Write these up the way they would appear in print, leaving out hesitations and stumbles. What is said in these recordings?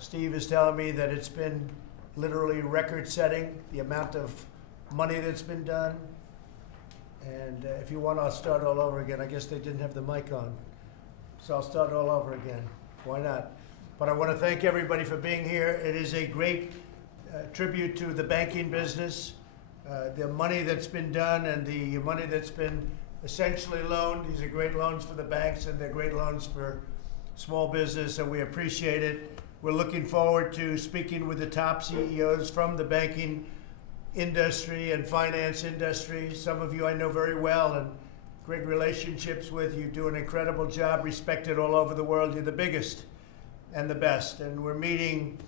Steve is telling me that it's been literally record-setting, the amount of money that's been done. And if you want, I'll start all over again. I guess they didn't have the mic on. So I'll start all over again. Why not? But I want to thank everybody for being here. It is a great tribute to the banking business. The money that's been done and the money that's been essentially loaned. These are great loans for the banks and they're great loans for small business, and we appreciate it. We're looking forward to speaking with the top CEOs from the banking industry and finance industry. Some of you I know very well and great relationships with. You do an incredible job, respected all over the world. You're the biggest and the best. And we're meeting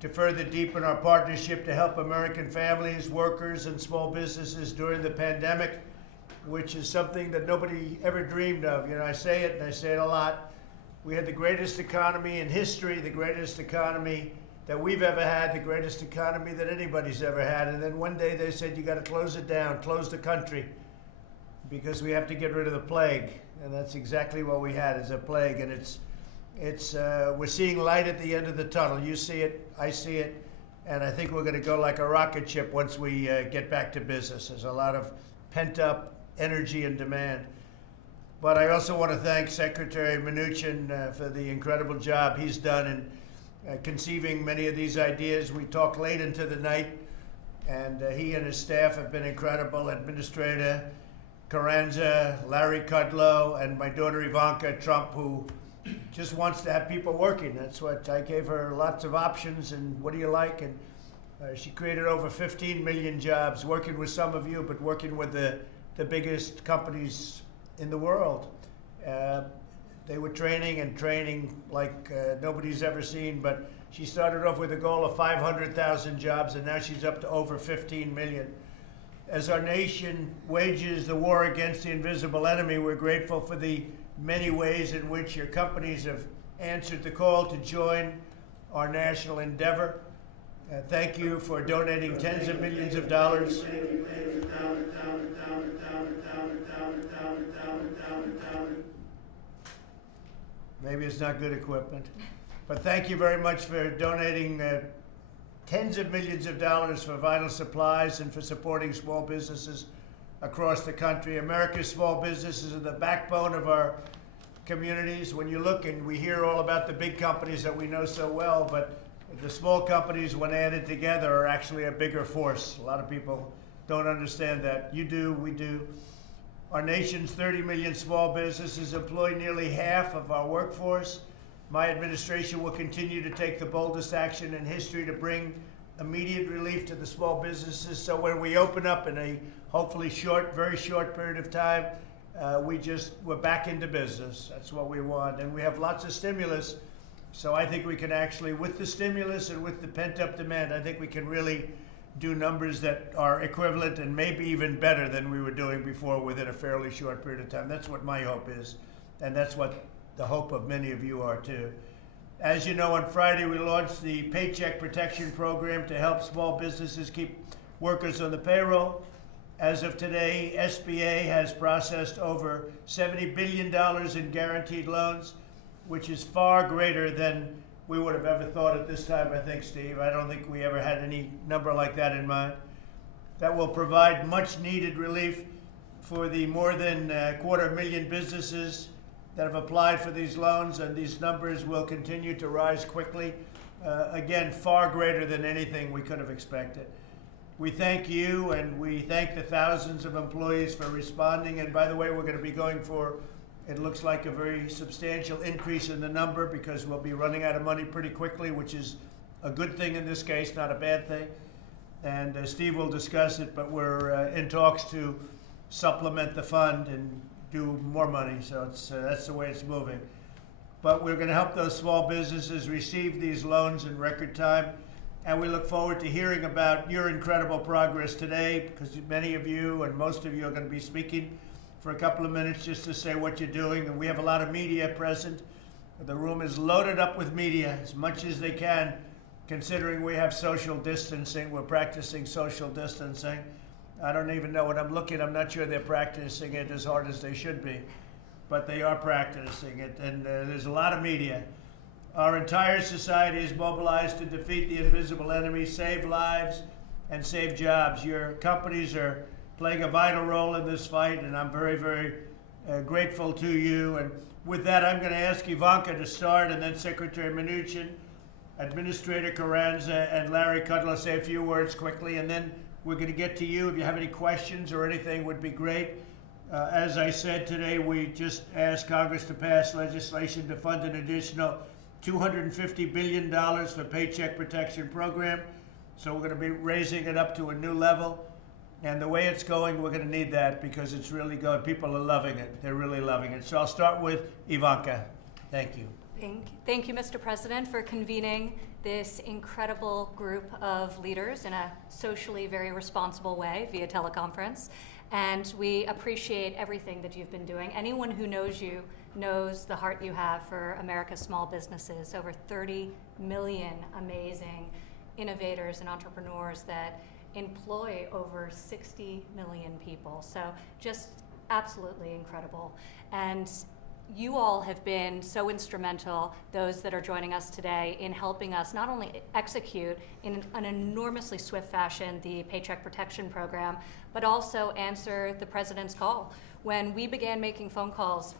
to further deepen our partnership to help American families, workers, and small businesses during the pandemic, which is something that nobody ever dreamed of. You know, I say it and I say it a lot. We had the greatest economy in history, the greatest economy that we've ever had, the greatest economy that anybody's ever had. And then one day they said, you got to close it down, close the country, because we have to get rid of the plague. And that's exactly what we had, is a plague. And we're seeing light at the end of the tunnel. You see it, I see it, and I think we're going to go like a rocket ship once we get back to business. There's a lot of pent-up energy and demand. But I also want to thank Secretary Mnuchin for the incredible job he's done in conceiving many of these ideas. We talked late into the night, and he and his staff have been incredible. Administrator Carranza, Larry Kudlow, and my daughter Ivanka Trump, who just wants to have people working. That's what I gave her, lots of options, and what do you like? And she created over 15 million jobs, working with some of you, but working with the biggest companies in the world. They were training like nobody's ever seen, but she started off with a goal of 500,000 jobs, and now she's up to over 15 million. As our nation wages the war against the invisible enemy, we're grateful for the many ways in which your companies have answered the call to join our national endeavor. Thank you for donating tens of millions of dollars. Maybe it's not good equipment. But thank you very much for donating tens of millions of dollars for vital supplies and for supporting small businesses across the country. America's small businesses are the backbone of our communities. When you look, and we hear all about the big companies that we know so well, but the small companies, when added together, are actually a bigger force. A lot of people don't understand that. You do, we do. Our nation's 30 million small businesses employ nearly half of our workforce. My administration will continue to take the boldest action in history to bring immediate relief to the small businesses. So when we open up in a hopefully very short period of time, we're back into business. That's what we want. And we have lots of stimulus. So I think we can actually, with the stimulus and with the pent-up demand, I think we can really do numbers that are equivalent and maybe even better than we were doing before within a fairly short period of time. That's what my hope is, and that's what the hope of many of you are too. As you know, on Friday we launched the Paycheck Protection Program to help small businesses keep workers on the payroll. As of today, SBA has processed over $70 billion in guaranteed loans, which is far greater than we would have ever thought at this time, I think, Steve. I don't think we ever had any number like that in mind. That will provide much needed relief for the more than 250,000 businesses that have applied for these loans, and these numbers will continue to rise quickly. Again, far greater than anything we could have expected. We thank you, and we thank the thousands of employees for responding. And by the way, we're going to be going for, it looks like, a very substantial increase in the number, because we'll be running out of money pretty quickly, which is a good thing in this case, not a bad thing. And Steve will discuss it, but we're in talks to supplement the fund and do more money. So that's the way it's moving. But we're going to help those small businesses receive these loans in record time. And we look forward to hearing about your incredible progress today, because many of you and most of you are going to be speaking for a couple of minutes just to say what you're doing. And we have a lot of media present. The room is loaded up with media, as much as they can, considering we have social distancing. We're practicing social distancing. I don't even know when I'm looking. I'm not sure they're practicing it as hard as they should be, but they are practicing it. And there's a lot of media. Our entire society is mobilized to defeat the invisible enemy, save lives, and save jobs. Your companies are playing a vital role in this fight, and I'm very, very grateful to you. And with that, I'm going to ask Ivanka to start, and then Secretary Mnuchin, Administrator Carranza, and Larry Kudlow say a few words quickly, and then we're going to get to you. If you have any questions or anything, would be great. As I said today, we just asked Congress to pass legislation to fund an additional $250 billion for Paycheck Protection Program. So we're going to be raising it up to a new level. And the way it's going, we're going to need that because it's really good. People are loving it. They're really loving it. So I'll start with Ivanka. Thank you. Thank you, Mr. President, for convening this incredible group of leaders in a socially very responsible way via teleconference. And we appreciate everything that you've been doing. Anyone who knows you knows the heart you have for America's small businesses. Over 30 million amazing innovators and entrepreneurs that employ over 60 million people. So just absolutely incredible. And you all have been so instrumental, those that are joining us today, in helping us not only execute in an enormously swift fashion the Paycheck Protection Program, but also answer the President's call. When we began making phone calls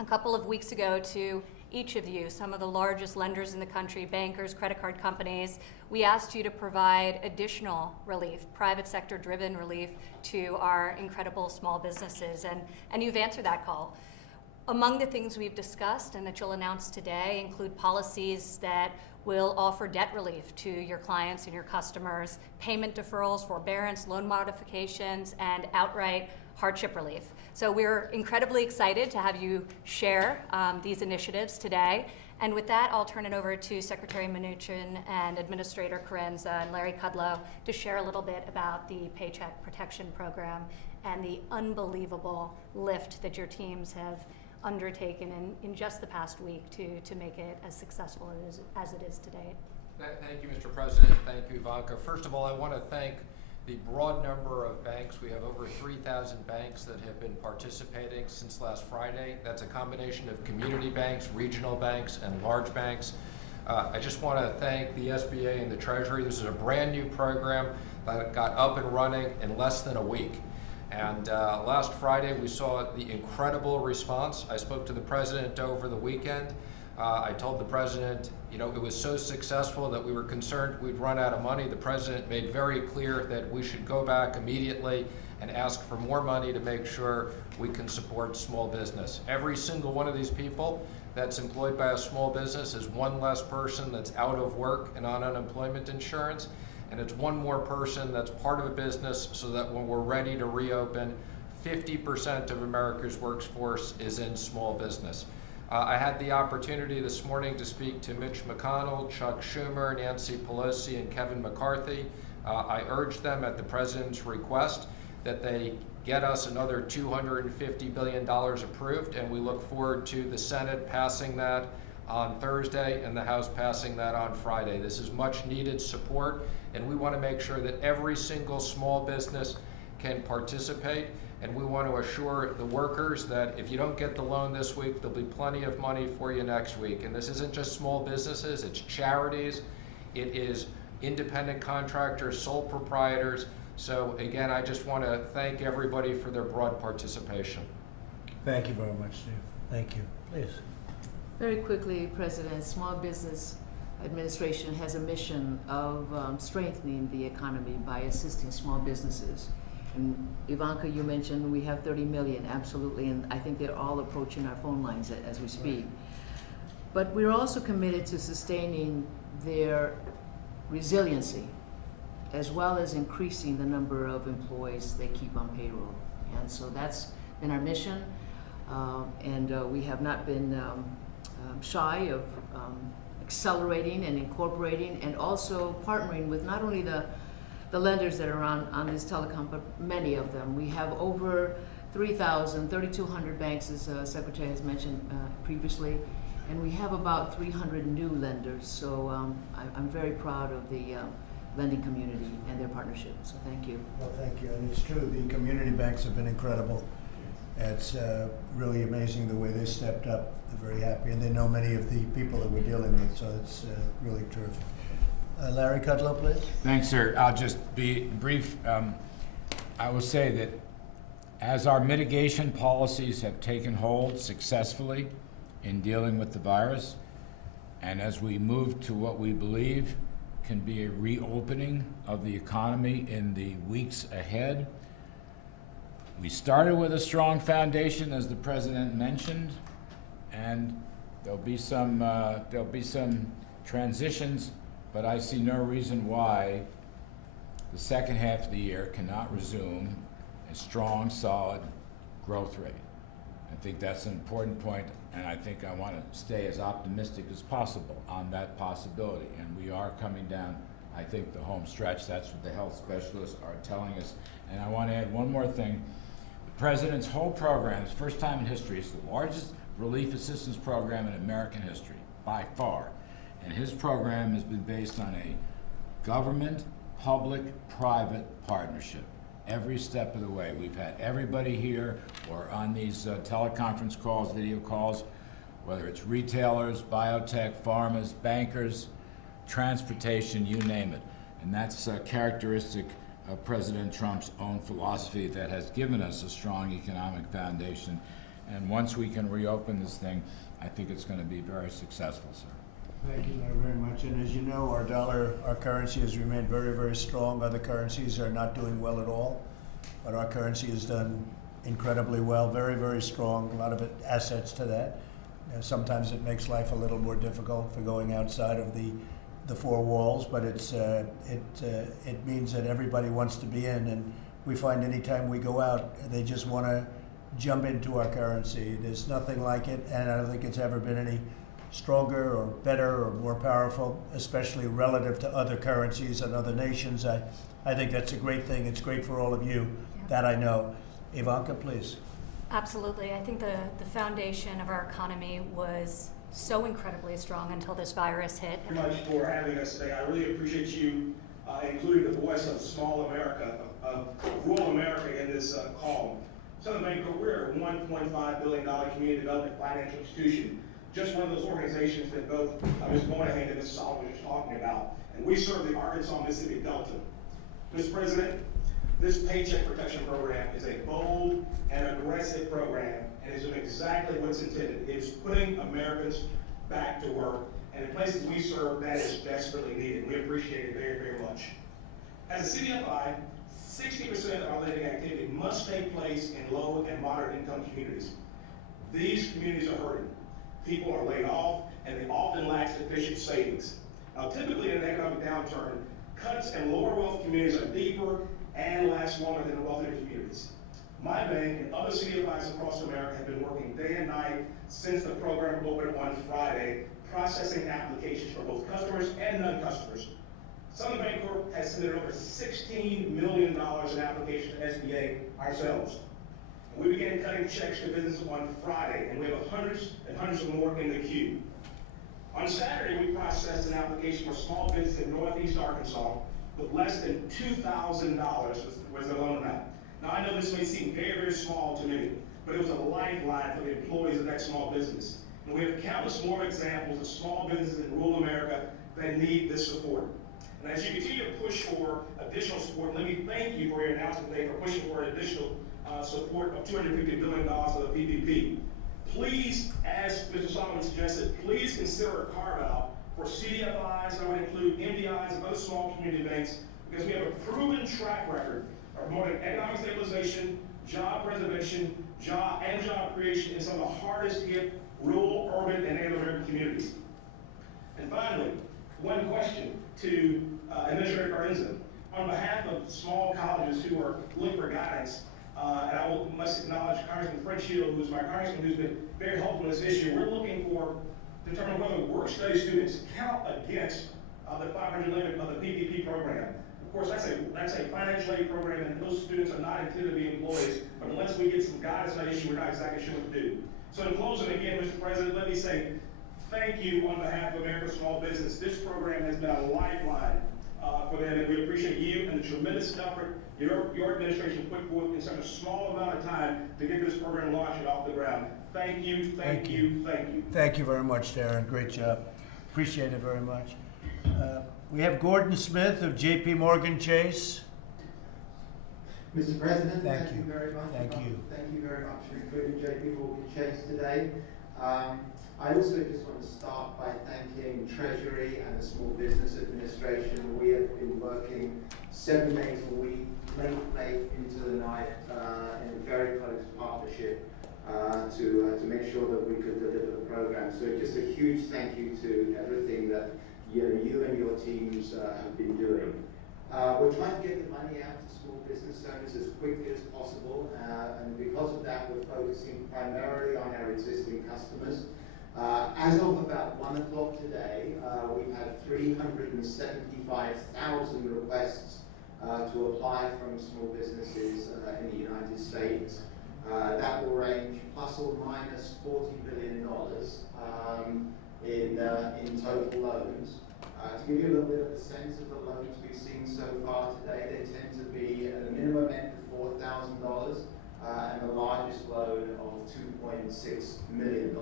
a couple of weeks ago to each of you, some of the largest lenders in the country, bankers, credit card companies, we asked you to provide additional relief, private sector driven relief to our incredible small businesses, and you've answered that call. Among the things we've discussed and that you'll announce today include policies that will offer debt relief to your clients and your customers, payment deferrals, forbearance, loan modifications, and outright hardship relief. So we're incredibly excited to have you share these initiatives today. And with that, I'll turn it over to Secretary Mnuchin and Administrator Carranza and Larry Kudlow to share a little bit about the Paycheck Protection Program and the unbelievable lift that your teams have undertaken in just the past week to make it as successful as it is today. Thank you, Mr. President. Thank you, Ivanka. First of all, I want to thank the broad number of banks. We have over 3,000 banks that have been participating since last Friday. That's a combination of community banks, regional banks, and large banks. I just want to thank the SBA and the Treasury. This is a brand new program that got up and running in less than a week. And last Friday, we saw the incredible response. I spoke to the President over the weekend. I told the President, it was so successful that we were concerned we'd run out of money. The President made very clear that we should go back immediately and ask for more money to make sure we can support small business. Every single one of these people that's employed by a small business is one less person that's out of work and on unemployment insurance. And it's one more person that's part of a business so that when we're ready to reopen, 50% of America's workforce is in small business. I had the opportunity this morning to speak to Mitch McConnell, Chuck Schumer, Nancy Pelosi, and Kevin McCarthy. I urged them at the President's request that they get us another $250 billion approved, and we look forward to the Senate passing that on Thursday and the House passing that on Friday. This is much needed support, and we want to make sure that every single small business can participate, and we want to assure the workers that if you don't get the loan this week, there'll be plenty of money for you next week. And this isn't just small businesses, it's charities, it is independent contractors, sole proprietors. So again, I just want to thank everybody for their broad participation. Thank you very much, Steve. Thank you. Please. Very quickly, President, Small Business Administration has a mission of strengthening the economy by assisting small businesses. And Ivanka, you mentioned we have 30 million, absolutely, and I think they're all approaching our phone lines as we speak. But we're also committed to sustaining their resiliency, as well as increasing the number of employees they keep on payroll. And so that's been our mission, and we have not been shy of accelerating and incorporating and also partnering with not only the lenders that are on this telecom, but many of them. We have over 3,200 banks, as Secretary has mentioned previously, and we have about 300 new lenders. So I'm very proud of the lending community and their partnership. So thank you. Well, thank you. And it's true, the community banks have been incredible. It's really amazing the way they stepped up. They're very happy, and they know many of the people that we're dealing with, so it's really terrific. Larry Kudlow, please. Thanks, sir. I'll just be brief. I will say that as our mitigation policies have taken hold successfully in dealing with the virus, and as we move to what we believe can be a reopening of the economy in the weeks ahead, we started with a strong foundation, as the president mentioned, and there'll be some transitions, but I see no reason why the second half of the year cannot resume a strong, solid growth rate. I think that's an important point, and I think I want to stay as optimistic as possible on that possibility. And we are coming down, I think, the home stretch. That's what the health specialists are telling us. And I want to add one more thing. The president's whole program, it's the first time in history, it's the largest relief assistance program in American history, by far. And his program has been based on a government, public-private partnership. Every step of the way. We've had everybody here or on these teleconference calls, video calls, whether it's retailers, biotech, pharmas, bankers, transportation, you name it. And that's a characteristic of President Trump's own philosophy that has given us a strong economic foundation. And once we can reopen this thing, I think it's going to be very successful, sir. Thank you very much. And as you know, our dollar, our currency has remained very, very strong. Other currencies are not doing well at all, but our currency has done incredibly well, very, very strong. A lot of assets to that. Sometimes it makes life a little more difficult for going outside of the four walls, but it means that everybody wants to be in, and we find anytime we go out, they just want to jump into our currency. There's nothing like it, and I don't think it's ever been any stronger or better or more powerful, especially relative to other currencies and other nations. I think that's a great thing. It's great for all of you, that I know. Ivanka, please. Absolutely. I think the foundation of our economy was so incredibly strong until this virus hit. Thank you very much for having us today. I really appreciate you including the voice of small America, of rural America in this call. Southern Bank Group, we're a $1.5 billion community development financial institution. Just one of those organizations that both Ms. Moynihan and Ms. Solomon were just talking about. And we serve the Arkansas-Mississippi Delta. Mr. President, this Paycheck Protection Program is a bold and aggressive program, and is doing exactly what's intended. It's putting Americans back to work, and in places we serve, that is desperately needed. We appreciate it very, very much. As a CDFI, 60% of our lending activity must take place in low and moderate income communities. These communities are hurting. People are laid off, and they often lack sufficient savings. Now, typically in an economic downturn, cuts in lower wealth communities are deeper and last longer than wealthier communities. My bank and other CDFIs across America have been working day and night since the program opened on Friday, processing applications for both customers and non-customers. Southern Bank Corp has submitted over $16 million in applications to SBA ourselves. We began cutting checks to businesses on Friday, and we have hundreds and hundreds of more in the queue. On Saturday, we processed an application for small business in Northeast Arkansas with less than $2,000 was the loan amount. Now, I know this may seem very, very small to many, but it was a lifeline for the employees of that small business. And we have countless more examples of small businesses in rural America that need this support. And as you continue to push for additional support, let me thank you for your announcement today for pushing for an additional support of $250 billion of the PPP. Please, as Mr. Solomon suggested, please consider a carve-out for CDFIs, that would include MDIs and other small community banks, because we have a proven track record of promoting economic stabilization, job preservation, job creation in some of the hardest hit rural, urban, and Native American communities. And finally, one question to Administrator Cardenza. On behalf of small colleges who are looking for guidance, and I must acknowledge Congressman Fred Shield, who's my congressman, who's been very helpful in this issue. We're looking to determine whether work-study students count against the 500 limit of the PPP program. Of course, that's a financial aid program, and those students are not intended to be employees. But unless we get some guidance on that issue, we're not exactly sure what to do. So in closing, again, Mr. President, let me say thank you on behalf of America's small business. This program has been a lifeline for them, and we appreciate you and the tremendous effort your administration put forth in such a small amount of time to get this program launched and off the ground. Thank you, thank you, thank you. Thank you very much, Darren. Great job. Appreciate it very much. We have Gordon Smith of J.P. Morgan Chase. Mr. President, Thank thank you. you very much. Thank you. Thank you very much for including J.P. Morgan Chase today. I also just want to start by thanking Treasury and the Small Business Administration. We have been working 7 days a week, late into the night, in a very close partnership to make sure that we could deliver the program. So just a huge thank you to everything that you and your teams have been doing. We're trying to get the money out to small business owners as quickly as possible, and because of that, we're focusing primarily on our existing customers. As of about 1 o'clock today, we've had 375,000 requests to apply from small businesses in the United States. That will range plus or minus $40 billion in total loans. To give you a little bit of a sense of the loans we've seen so far today, they tend to be at a minimum end of $4,000 and the largest loan of $2.6 million.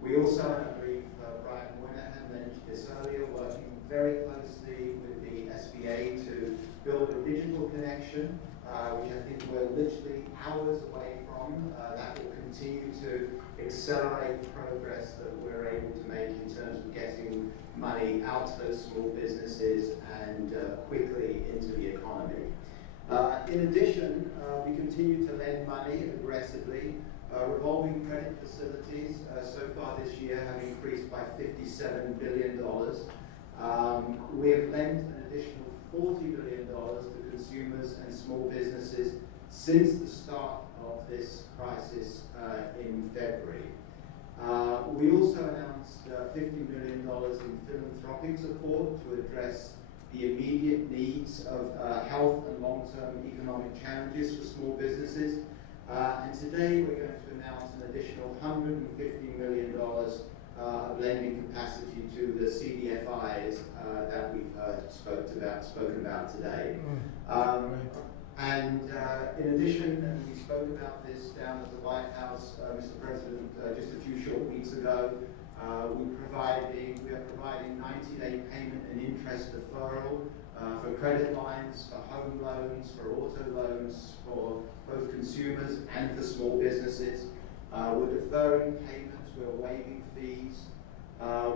We also, and I believe Brian Moynihan mentioned this earlier, working very closely with the SBA to build a digital connection, which I think we're literally hours away from. That will continue to accelerate the progress that we're able to make in terms of getting money out to those small businesses and quickly into the economy. In addition, we continue to lend money aggressively. Revolving credit facilities so far this year have increased by $57 billion. We have lent an additional $40 billion to consumers and small businesses since the start of this crisis in February. We also announced $50 million in philanthropic support to address the immediate needs of health and long-term economic challenges for small businesses. And today we're going to announce an additional $150 million of lending capacity to the CDFIs that we've spoken about today. And in addition, and we spoke about this down at the White House, Mr. President, just a few short weeks ago, we are providing 90-day payment and interest deferral for credit lines, for home loans, for auto loans, for both consumers and for small businesses. We're deferring payments, we're waiving fees.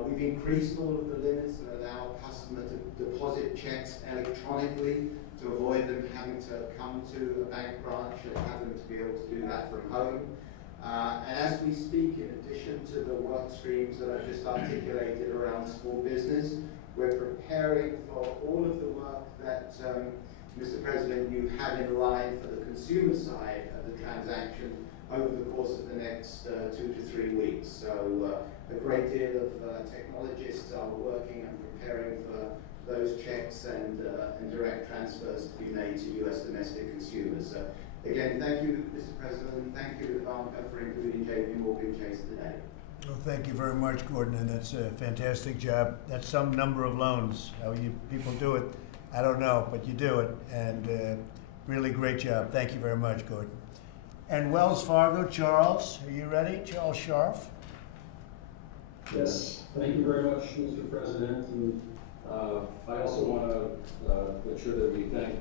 We've increased all of the limits that allow a customer to deposit checks electronically to avoid them having to come to a bank branch and having to be able to do that from home. And as we speak, in addition to the work streams that I've just articulated around small business, we're preparing for all of the work that, Mr. President, you have in line for the consumer side of the transaction over the course of the next 2 to 3 weeks. So a great deal of technologists are working and preparing for those checks and direct transfers to be made to U.S. domestic consumers. So again, thank you, Mr. President, and thank you, Ivanka, for including J.P. Morgan Chase today. Well, thank you very much, Gordon, and that's a fantastic job. That's some number of loans. How you people do it, I don't know, but you do it, and really great job. Thank you very much, Gordon. And Wells Fargo, Charles, are you ready? Charles Scharf. Yes, thank you very much, Mr. President. And I also want to make sure that we thank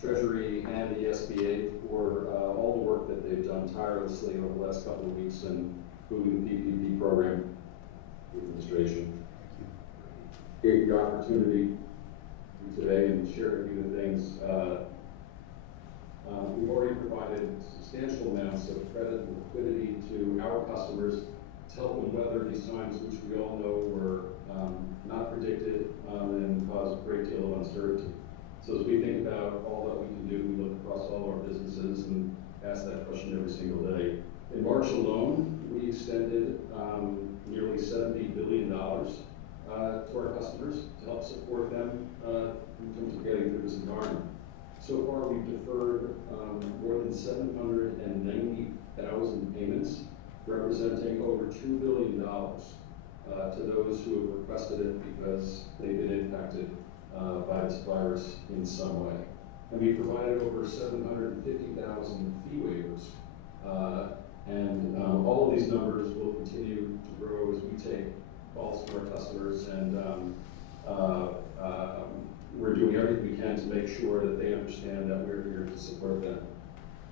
Treasury and the SBA for all the work that they've done tirelessly over the last couple of weeks in moving the PPP program administration. Gave the opportunity today and share with you the things. We've already provided substantial amounts of credit and liquidity to our customers to help them weather these times, which we all know were not predicted and caused a great deal of uncertainty. So as we think about all that we can do, we look across all our businesses and ask that question every single day. In March alone, we extended nearly $70 billion to our customers to help support them in terms of getting through this environment. So far, we've deferred more than 790,000 payments, representing over $2 billion to those who have requested it because they've been impacted by this virus in some way. And we provided over 750,000 fee waivers. All of these numbers will continue to grow as we take calls from our customers, and we're doing everything we can to make sure that they understand that we're here to support them.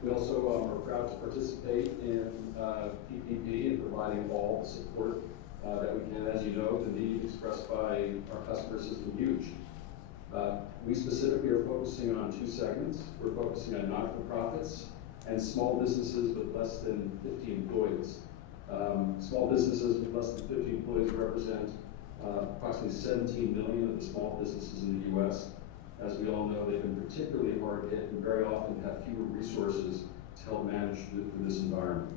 We also are proud to participate in PPP and providing all the support that we can. As you know, the need expressed by our customers has been huge. We specifically are focusing on two segments. We're focusing on not-for-profits and small businesses with less than 50 employees. Small businesses with less than 50 employees represent approximately 17 million of the small businesses in the U.S. As we all know, they've been particularly hard hit and very often have fewer resources to help manage this environment.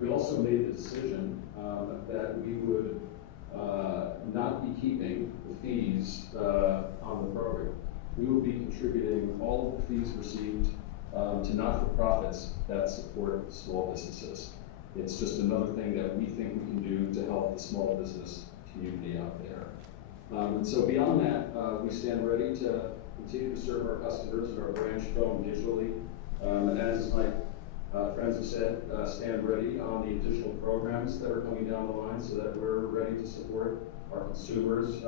We also made the decision that we would not be keeping the fees on the program. We will be contributing all of the fees received to not-for-profits that support small businesses. It's just another thing that we think we can do to help the small business community out there. And so beyond that, we stand ready to continue to serve our customers and our branch phone digitally. As my friends have said, stand ready on the additional programs that are coming down the line so that we're ready to support our consumers,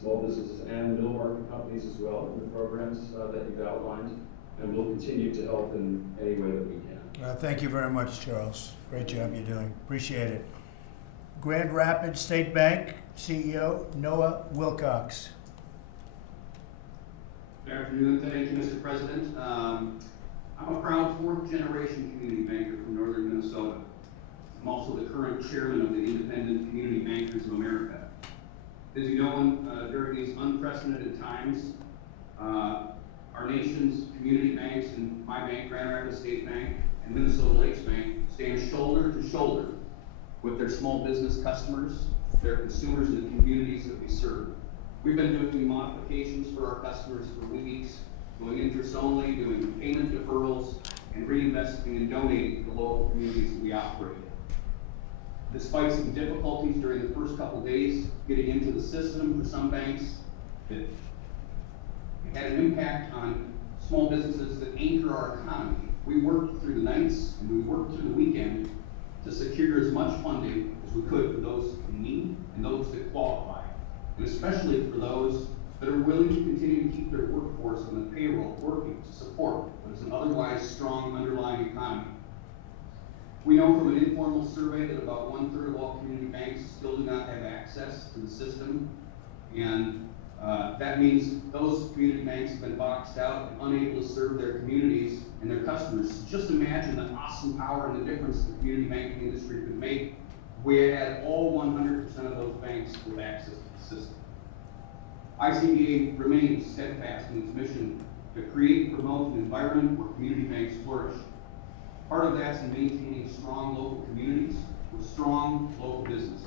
small businesses, and middle market companies as well in the programs that you've outlined. And we'll continue to help in any way that we can. Thank you very much, Charles. Great job you're doing. Appreciate it. Grand Rapids State Bank CEO Noah Wilcox. Good afternoon. Thank you, Mr. President. I'm a proud fourth-generation community banker from northern Minnesota. I'm also the current chairman of the Independent Community Bankers of America. As you know, during these unprecedented times, our nation's community banks and my bank, Grand Rapids State Bank, and Minnesota Lakes Bank stand shoulder to shoulder with their small business customers, their consumers, and the communities that we serve. We've been doing modifications for our customers for weeks, doing interest only, doing payment deferrals, and reinvesting and donating to the local communities that we operate in. Despite some difficulties during the first couple days getting into the system for some banks, it had an impact on small businesses that anchor our economy. We worked through the nights and we worked through the weekend to secure as much funding as we could for those in need and those that qualify, and especially for those that are willing to continue to keep their workforce on the payroll working to support what is an otherwise strong underlying economy. We know from an informal survey that about 1/3 of all community banks still do not have access to the system, and that means those community banks have been boxed out and unable to serve their communities and their customers. Just imagine the awesome power and the difference the community banking industry could make if we had all 100% of those banks with access to the system. ICBA remains steadfast in its mission to create and promote an environment where community banks flourish. Part of that's in maintaining strong local communities with strong local businesses.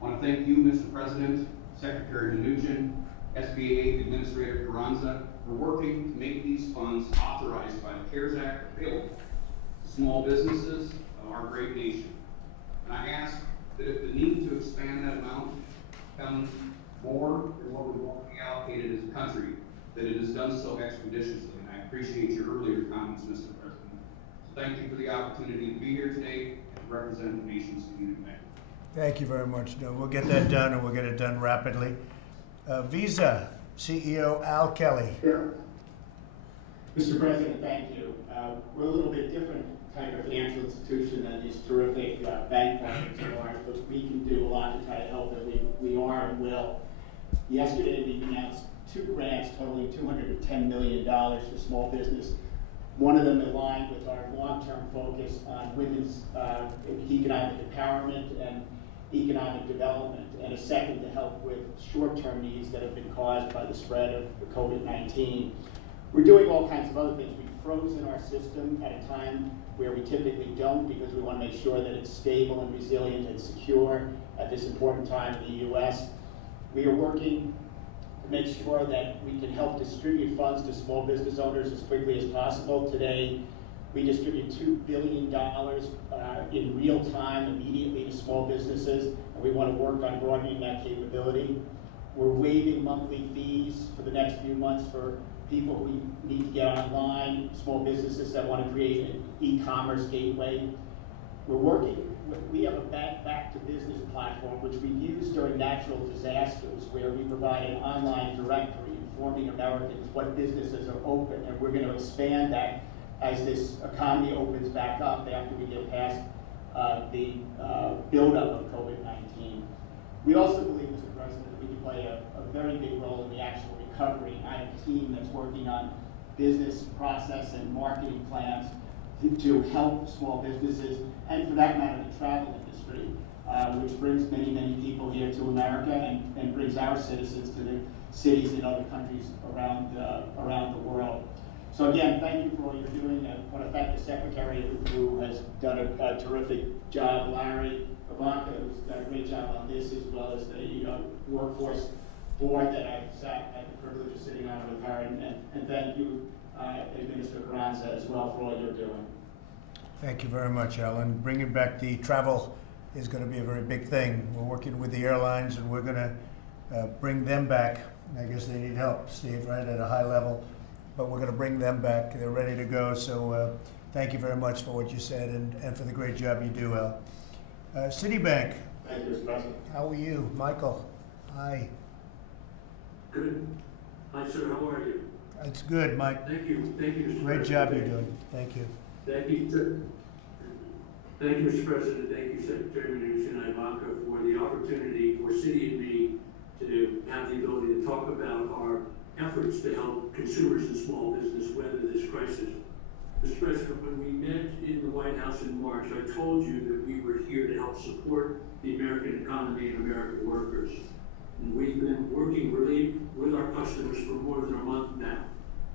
I want to thank you, Mr. President, Secretary Mnuchin, SBA Administrator Carranza, for working to make these funds authorized by the CARES Act available to small businesses of our great nation. And I ask that if the need to expand that amount becomes more than what we've already allocated as a country, that it is done so expeditiously. And I appreciate your earlier comments, Mr. President. So thank you for the opportunity to be here today and to represent the nation's community bank. Thank you very much, Noah. We'll get that done, and we'll get it done rapidly. Visa CEO Al Kelly. Sure. Mr. President, thank you. We're a little bit different type of financial institution than these terrific bank partners of ours, but we can do a lot to try to help, and we are and will. Yesterday, we announced 2 grants totaling $210 million for small business. One of them aligned with our long-term focus on women's economic empowerment and economic development, and a second to help with short-term needs that have been caused by the spread of the COVID-19. We're doing all kinds of other things. We've frozen our system at a time where we typically don't, because we want to make sure that it's stable and resilient and secure at this important time in the U.S. We are working to make sure that we can help distribute funds to small business owners as quickly as possible. Today, we distribute $2 billion in real time immediately to small businesses, and we want to work on broadening that capability. We're waiving monthly fees for the next few months for people who need to get online, small businesses that want to create an e-commerce gateway. We have a back to business platform which we use during natural disasters, where we provide an online directory informing Americans what businesses are open, and we're going to expand that as this economy opens back up after we get past the buildup of COVID-19. We also believe, Mr. President, that we can play a very big role in the actual recovery. I have a team that's working on business process and marketing plans to help small businesses, and for that matter, the travel industry, which brings many, many people here to America and brings our citizens to the cities in other countries around the world. So again, thank you for all you're doing. I want to thank the Secretary who has done a terrific job, Larry, Ivanka, who's done a great job on this, as well as the workforce board that I've had the privilege of sitting on with her, and thank you, Administrator Carranza, as well, for all you're doing. Thank you very much, Alan. Bringing back the travel is going to be a very big thing. We're working with the airlines, and we're going to bring them back. I guess they need help, Steve, right, at a high level. But we're going to bring them back. They're ready to go. So thank you very much for what you said and for the great job you do, Al. Citibank. Thank you, Mr. President. How are you? Michael. Hi. Good. Hi, sir. How are you? It's good, Mike. Thank you. Thank you, Mr. Great President. job you're doing. Thank you. Thank you, sir. Thank you, Mr. President. Thank you, Secretary Mnuchin and Ivanka, for the opportunity for Citi and me to have the ability to talk about our efforts to help consumers and small business weather this crisis. Mr. President, when we met in the White House in March, I told you that we were here to help support the American economy and American workers. And we've been working relief with our customers for more than a month now.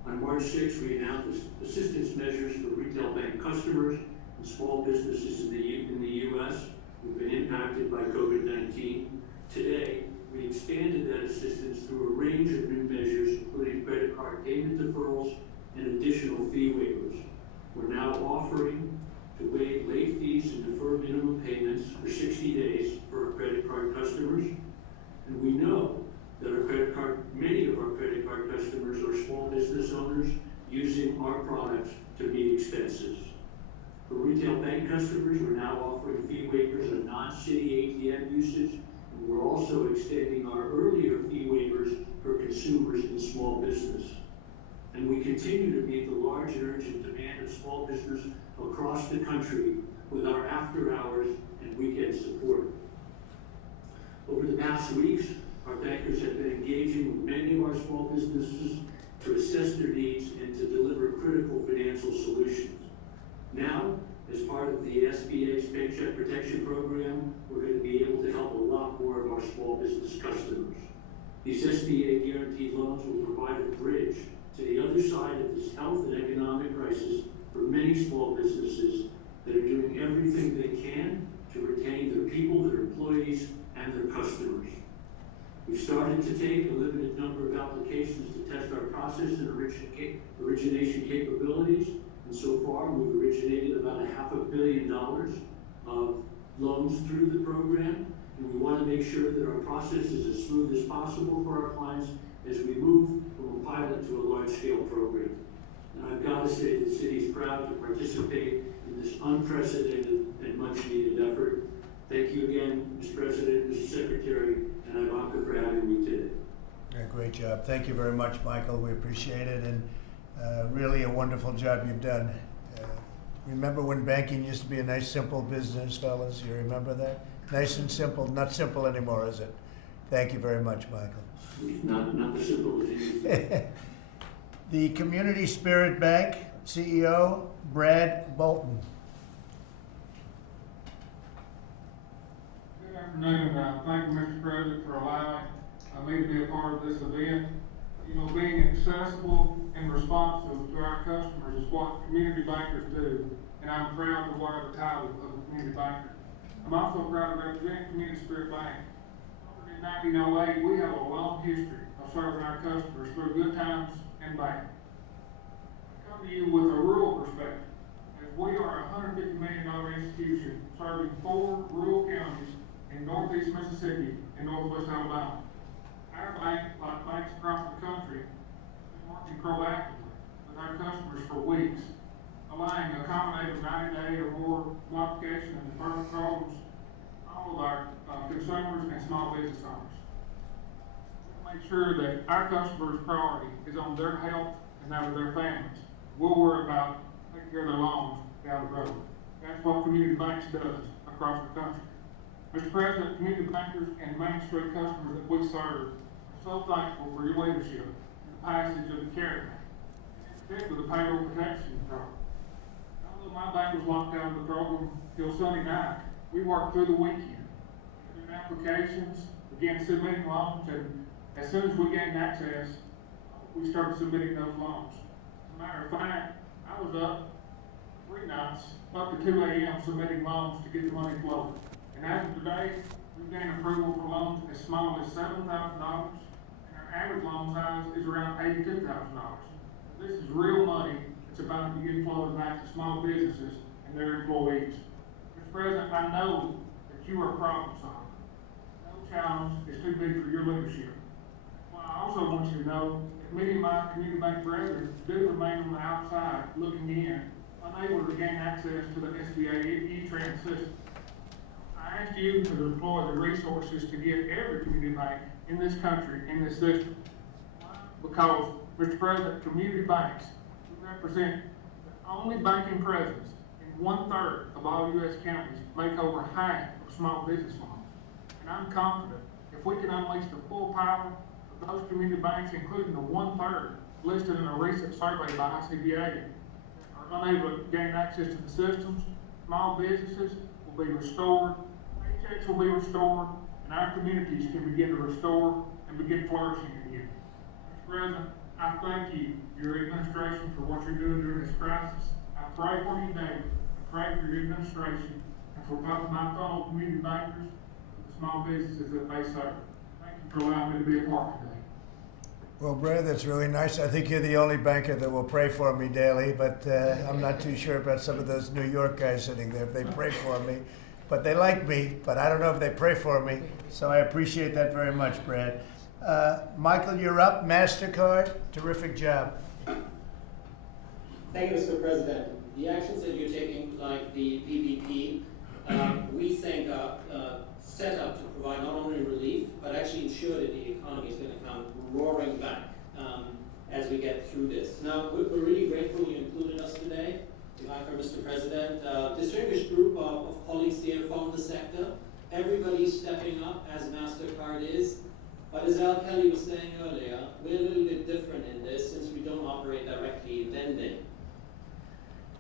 On March 6th, we announced assistance measures for retail bank customers and small businesses in the U.S. who've been impacted by COVID-19. Today, we expanded that assistance through a range of new measures, including credit card payment deferrals and additional fee waivers. We're now offering to waive late fees and defer minimum payments for 60 days for our credit card customers. And we know that many of our credit card customers are small business owners using our products to meet expenses. For retail bank customers, we're now offering fee waivers on non-Citi ATM usage. We're also extending our earlier fee waivers for consumers and small business. And we continue to meet the large and urgent demand of small business across the country with our after-hours and weekend support. Over the past weeks, our bankers have been engaging with many of our small businesses to assess their needs and to deliver critical financial solutions. Now, as part of the SBA's Paycheck Protection Program, we're going to be able to help a lot more of our small business customers. These SBA guaranteed loans will provide a bridge to the other side of this health and economic crisis for many small businesses that are doing everything they can to retain their people, their employees, and their customers. We've started to take a limited number of applications to test our process and origination capabilities. And so far, we've originated about $500 million of loans through the program. And we want to make sure that our process is as smooth as possible for our clients as we move from a pilot to a large-scale program. And I've got to say that Citi is proud to participate in this unprecedented and much-needed effort. Thank you again, Mr. President, Mr. Secretary, and Ivanka for having me today. Yeah, great job. Thank you very much, Michael. We appreciate it, and really a wonderful job you've done. Remember when banking used to be a nice, simple business, fellas? You remember that? Nice and simple. Not simple anymore, is it? Thank you very much, Michael. Not as simple as it used to be. The Community Spirit Bank CEO, Brad Bolton. Good afternoon. Thank you, Mr. President, for allowing me to be a part of this event. You know, being accessible and responsive to our customers is what community bankers do, and I'm proud to wear the title of a community banker. I'm also proud to represent Community Spirit Bank. In 1908, we have a long history of serving our customers through good times and bad. I come to you with a rural perspective, as we are a $150 million institution serving 4 rural counties in northeast Mississippi and northwest Alabama. Our bank, like banks across the country, is working proactively sure that our customers' priority is on their health and that of their families. We'll worry about taking care of their loans down the road. That's what Community Banks does across the country. Mr. President, community bankers and Main Street customers that we serve are so thankful for your leadership in the passage of the CARES Act, in particular the payroll protection program. Although my bank was locked out of the program till Sunday night, we worked through the weekend, doing applications, began submitting loans, and as soon as we gained access, we started submitting those loans. As a matter of fact, I was up 3 nights, up to 2 a.m. submitting loans to get the money flowing. And as of today, we've gained approval for loans as small as $7,000, and our average loan size is around $82,000. This is real money that's about to begin flowing back to small businesses and their employees. Mr. President, I know that you are a problem solver. No challenge is too big for your leadership. Well, I also want you to know that many of my community bank brethren do remain on the outside looking in, unable to gain access to the SBA E-Trans system. I ask you to deploy the resources to get every community bank in this country in this system. Because, Mr. President, community banks represent the only banking presence in 1/3 of all U.S. counties, make over half of small business loans. And I'm confident if we can unleash the full power of those community banks, including the 1/3 listed in a recent survey by ICBA, that are unable to gain access to the systems, small businesses will be restored, paychecks will be restored, and our communities can begin to restore and begin flourishing again. Mr. President, I thank you, your administration, for what you're doing during this crisis. I pray for you daily. I pray for your administration and for both my fellow community bankers and the small businesses that they serve. Thank you for allowing me to be a part today. Well, Brad, that's really nice. I think you're the only banker that will pray for me daily, but I'm not too sure about some of those New York guys sitting there. If they pray for me, but they like me, but I don't know if they pray for me. So I appreciate that very much, Brad. Michael, you're up. MasterCard, terrific job. Thank you, Mr. President. The actions that you're taking, like the PPP, we think are set up to provide not only relief, but actually ensure that the economy is going to come roaring back as we get through this. Now, we're really grateful you included us today. Ivanka, Mr. President, distinguished group of colleagues here from the sector. Everybody's stepping up as MasterCard is. But as Al Kelly was saying earlier, we're a little bit different in this since we don't operate directly lending.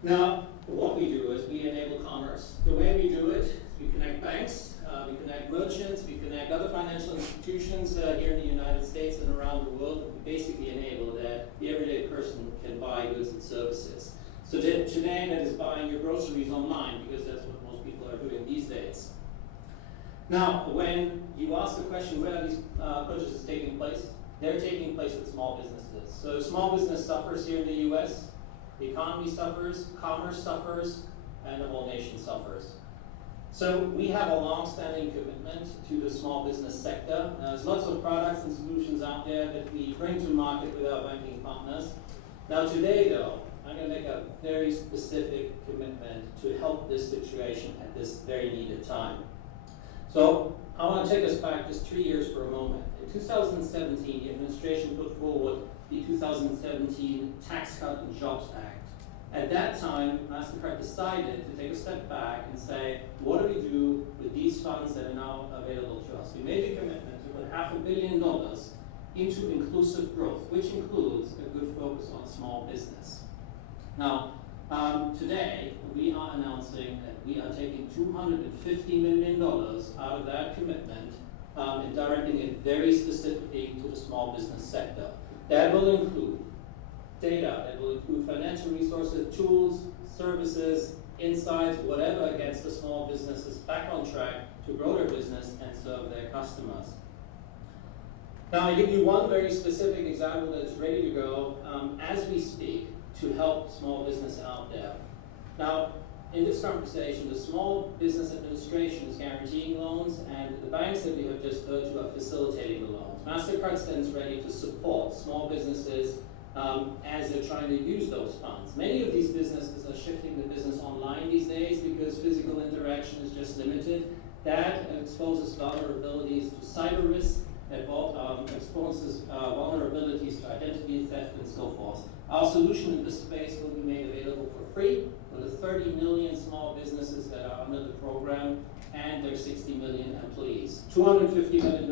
Now, what we do is we enable commerce. The way we do it is we connect banks, we connect merchants, we connect other financial institutions here in the United States and around the world. We basically enable that the everyday person can buy goods and services. So today that is buying your groceries online because that's what most people are doing these days. Now, when you ask the question, where are these purchases taking place? They're taking place with small businesses. So small business suffers here in the US, the economy suffers, commerce suffers, and the whole nation suffers. So we have a long-standing commitment to the small business sector. There's lots of products and solutions out there that we bring to market with our banking partners. Now today though, I'm going to make a very specific commitment to help this situation at this very needed time. So I want to take us back just 3 years for a moment. In 2017, the administration put forward the 2017 Tax Cut and Jobs Act. At that time, MasterCard decided to take a step back and say, what do we do with these funds that are now available to us? We made a commitment to put $500 million into inclusive growth, which includes a good focus on small business. Now, today, we are announcing that we are taking $250 million out of that commitment and directing it very specifically to the small business sector. That will include data, that will include financial resources, tools, services, insights, whatever gets the small businesses back on track to grow their business and serve their customers. Now, I give you one very specific example that's ready to go as we speak to help small business out there. Now, in this conversation, the Small Business Administration is guaranteeing loans, and the banks that we have just heard to are facilitating the loans. MasterCard stands ready to support small businesses as they're trying to use those funds. Many of these businesses are shifting the business online these days because physical interaction is just limited. That exposes vulnerabilities to cyber risk exposes vulnerabilities to identity theft and so forth. Our solution in this space will be made available for free for the 30 million small businesses that are under the program and their 60 million employees. $250 million,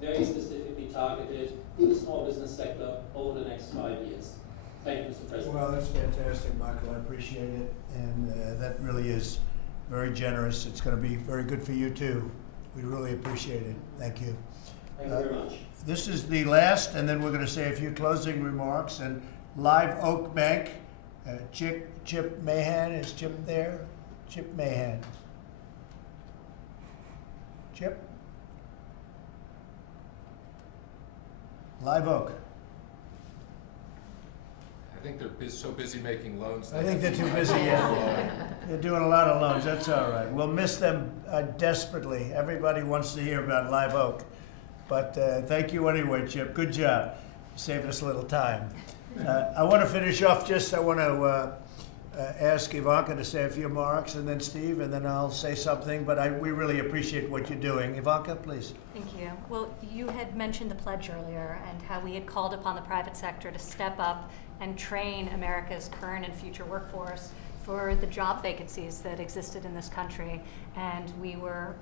very specifically targeted to the small business sector over the next 5 years. Thank you, Mr. President. Well, that's fantastic, Michael. I appreciate it. And that really is very generous. It's going to be very good for you, too. We really appreciate it. Thank you. Thank you very much. This is the last, and then we're going to say a few closing remarks. And Live Oak Bank, Chip Mahan. Is Chip there? Chip Mahan. Chip? Live Oak. I think they're so busy making loans. I think they're too busy. They're doing a lot of loans. That's all right. We'll miss them desperately. Everybody wants to hear about Live Oak. But thank you anyway, Chip. Good job. Saved us a little time. I want to finish off I want to ask Ivanka to say a few remarks, and then Steve, and then I'll say something. But we really appreciate what you're doing. Ivanka, please. Thank you. Well, you had mentioned the pledge earlier and how we had called upon the private sector to step up and train America's current and future workforce for the job vacancies that existed in this country. And we were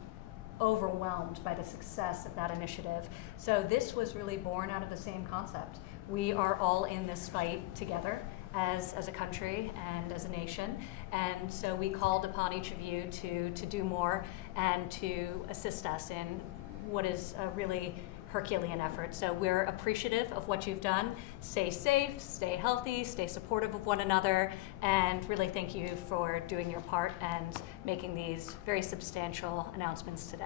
overwhelmed by the success of that initiative. So this was really born out of the same concept. We are all in this fight together as a country and as a nation. And so we called upon each of you to do more and to assist us in what is a really Herculean effort. So we're appreciative of what you've done. Stay safe, stay healthy, stay supportive of one another, and really thank you for doing your part and making these very substantial announcements today.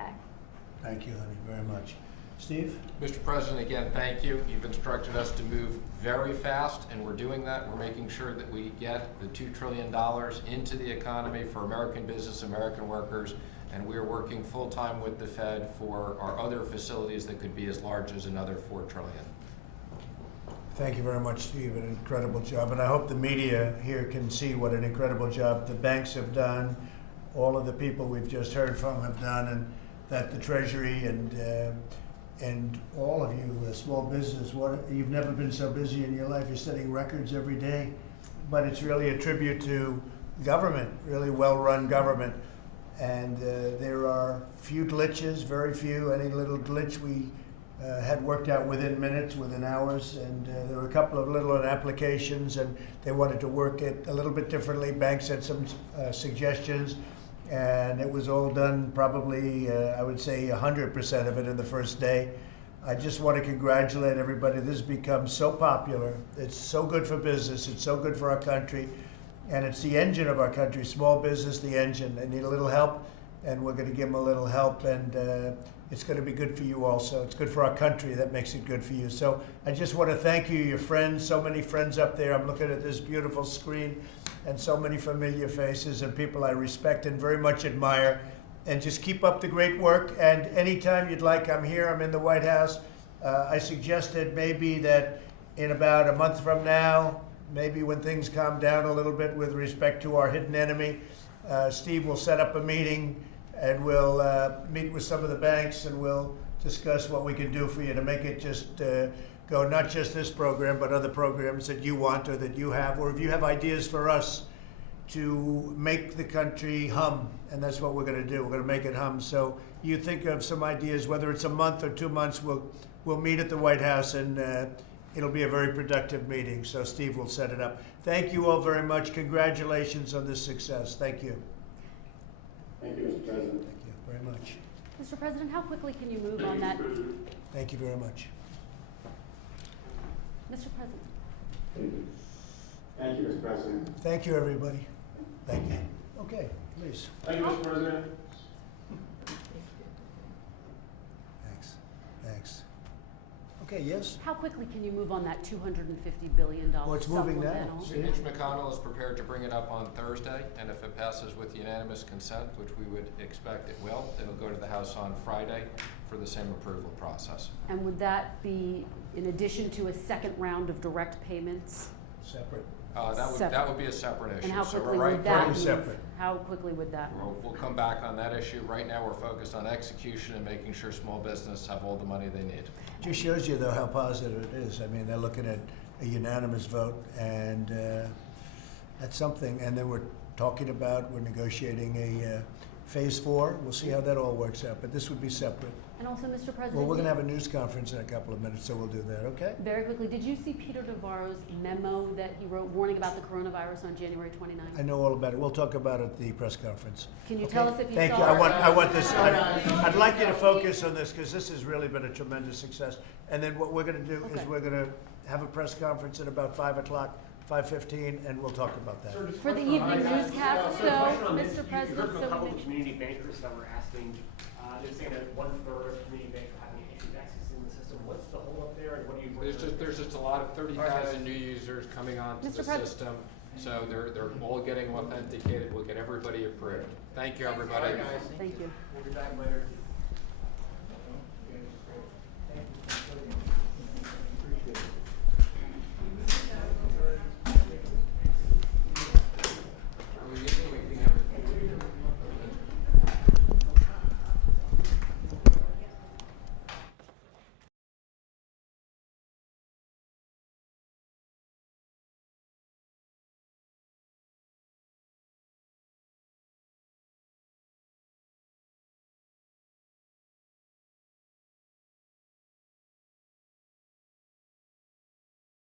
Thank you, honey, very much. Steve? Mr. President, again, thank you. You've instructed us to move very fast, and we're doing that. We're making sure that we get the $2 trillion into the economy for American business, American workers, and we're working full-time with the Fed for our other facilities that could be as large as another $4 trillion. Thank you very much, Steve. An incredible job. And I hope the media here can see what an incredible job the banks have done, all of the people we've just heard from have done, and that the Treasury and all of you, small business, you've never been so busy in your life. You're setting records every day. But it's really a tribute to government, really well-run government. And there are few glitches, very few. Any little glitch we had worked out within minutes, within hours. And there were a couple of little applications, and they wanted to work it a little bit differently. Banks had some suggestions, and it was all done probably, I would say, 100% of it in the first day. I just want to congratulate everybody. This has become so popular. It's so good for business. It's so good for our country. And it's the engine of our country, small business, the engine. They need a little help, and we're going to give them a little help, and it's going to be good for you also. It's good for our country. That makes it good for you. So I just want to thank you, your friends, so many friends up there. I'm looking at this beautiful screen, and so many familiar faces and people I respect and very much admire. And just keep up the great work. And anytime you'd like, I'm here. I'm in the White House. I suggested maybe that in about a month from now, maybe when things calm down a little bit with respect to our hidden enemy, Steve will set up a meeting, and we'll meet with some of the banks, and we'll discuss what we can do for you to make it just go, not just this program, but other programs that you want or that you have, or if you have ideas for us to make the country hum, and that's what we're going to do. We're going to make it hum. So you think of some ideas, whether it's a month or 2 months, we'll meet at the White House, and it'll be a very productive meeting, so Steve will set it up. Thank you all very much. Congratulations on this success. Thank you. Thank you, Mr. President. Thank you very much. Mr. President, how quickly can you move on that? Thank you very much. Mr. President. Thank you. Thank you, Mr. President. Thank you, everybody. Thank you. Okay, please. Thank you, Mr. President. Thanks. Thanks. Okay, yes? How quickly can you move on that $250 billion Oh, it's moving now. supplemental? See? Mitch McConnell is prepared to bring it up on Thursday, and if it passes with unanimous consent, which we would expect it will, it'll go to the House on Friday for the same approval process. And would that be in addition to a second round of direct payments? Separate. That would be a separate issue. And how So we're quickly right- would that Totally move? separate. How quickly would that move? We'll come back on that issue. Right now, we're focused on execution and making sure small business have all the money they need. Just shows you, though, how positive it is. I mean, they're looking at a unanimous vote, and that's something. And then we're negotiating a phase 4. We'll see how that all works out, but this would be separate. And also, Mr. President. Well, we're going to have a news conference in a couple of minutes, so we'll do that, okay? Very quickly, did you see Peter Navarro's memo that he wrote warning about the coronavirus on January 29th? I know all about it. We'll talk about it at the press conference. Can you Okay? tell us if you Thank saw you. it? I want this. I'd like you to focus on this because this has really been a tremendous success. And then what we're going to do is Okay. we're going to have a press conference at about 5 o'clock, 5:15, and we'll talk about that. For the evening newscast, though, Mr. You President, heard from so a couple we of make- community bankers that were asking, they're saying that 1/3 of community bankers are having issues accessing the system. What's the holdup there, and what do you? There's just a lot of 30,000 new users coming onto Mr. the Pres- system, so they're all getting authenticated. We'll get everybody approved. Thank you, everybody. Thank you. We'll be back later.